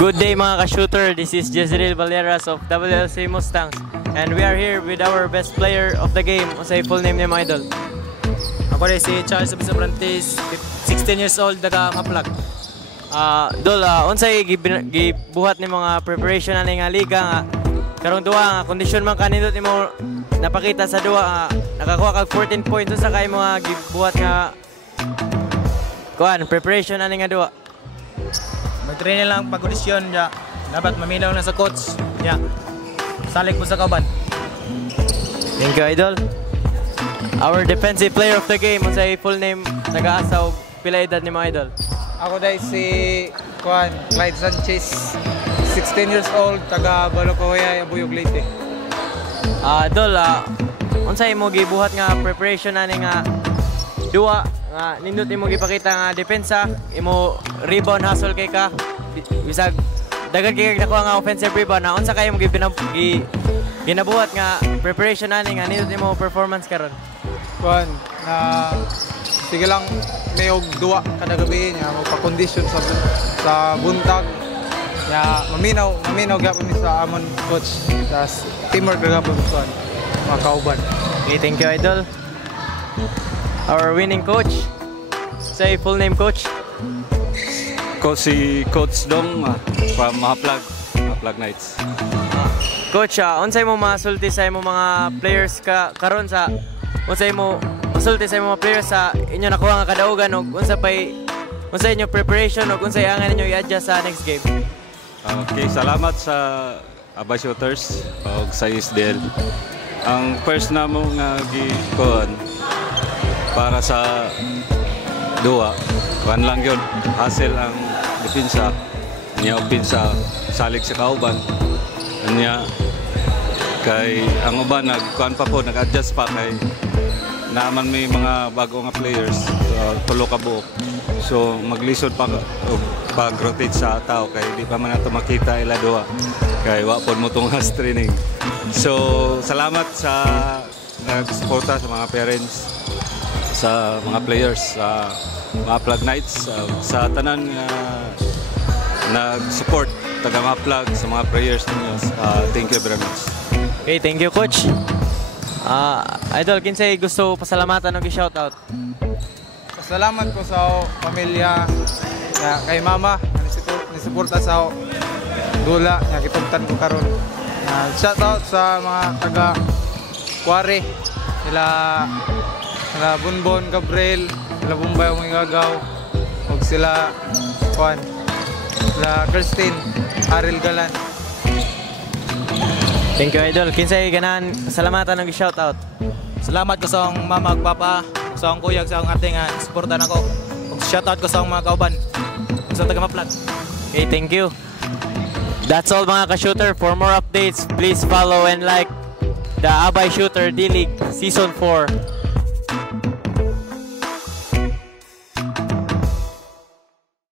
Good day mga ka-shooter, this is Jezreel Valeras of WLC Mustangs and we are here with our best player of the game. Unsay full name niya mga idol? Ako rin si Charles Sabrantes, 16 years old, daga Maplag. Dol, unsay gibuhat ni mga preparation na nga liga nga karong duwa nga kondisyon man kanindot nimo napakita sa duwa nakakuha kag 14 points sa kay mga gibuhat nga kuan preparation na nga duwa. Mag-train lang pag-kondisyon ya. Dapat maminaw na sa coach. Ya. Salik mo sa kauban. Thank you, idol. Our defensive player of the game, unsay full name, nag-aasaw, pila edad ni mga idol? Ako dahil si Clyde Sanchez, 16 years old, taga Balocoya, Buyog Leyte. Idol, unsay mo gibuhat nga preparation na nga duwa nga nindot imo gipakita nga depensa, imo rebound hustle kay ka bisag dagan kay nakuha nga offensive rebound na unsa kay mo ginabuhat nga preparation ani nga nindot imo performance karon? Sige lang may og duwa kada gabi niya magpa-condition sa buntag. Ya maminaw gyapon mi sa amon coach. Tas teamwork gyapon sa mga kauban. Okay, thank you, idol. Our winning coach. Say full name, coach. Si Coach Dong from Maplag Knights. Coach, unsay mo masulti sa imo mga players karon sa unsay mo masulti sa imo mga players sa inyo nakuha nga kadaugan ug unsay inyo preparation ug unsay angan ninyo i-adjust sa next game? Okay, salamat sa Aba Shooters ug sa SDL. Ang first namo nga gikuan para sa duwa, kuan lang yun, hassle ang depensa, niya opensa, salig sa kauban, niya kay ang uban nagkuan pa po, nag-adjust pa kay naman may mga bago nga players, tulo ka buok. So maglisod pa pag-rotate sa tao kay di pa man nato makita ila duwa kay wa pod mo tungas training. So salamat sa nagsuporta sa mga parents, sa mga players, sa Maplag Knights, sa tanan nag-support taga Maplag sa mga players ninyo. Thank you very much. Okay, thank you, coach. Idol, kinsay gusto pasalamatan og i-shoutout? Salamat ko sa pamilya kay mama ni suporta sa dula nga gitugtan ko karon. Shoutout sa mga taga Kuwari, nila Bunbon, Gabriel, sila Bumbay Umigagaw, ug sila Christine, Aril Galan. Thank you, idol. Kinsay ganahan salamatan og i-shoutout? Salamat ko sa akong mama ug papa, sa akong kuya, sa akong ate nga suportahan ako. Ug shoutout ko sa akong mga kauban sa taga Maplag. Okay, thank you. That's all mga ka-shooter. For more updates, please follow and like the Abay Shooter D-League Season 4.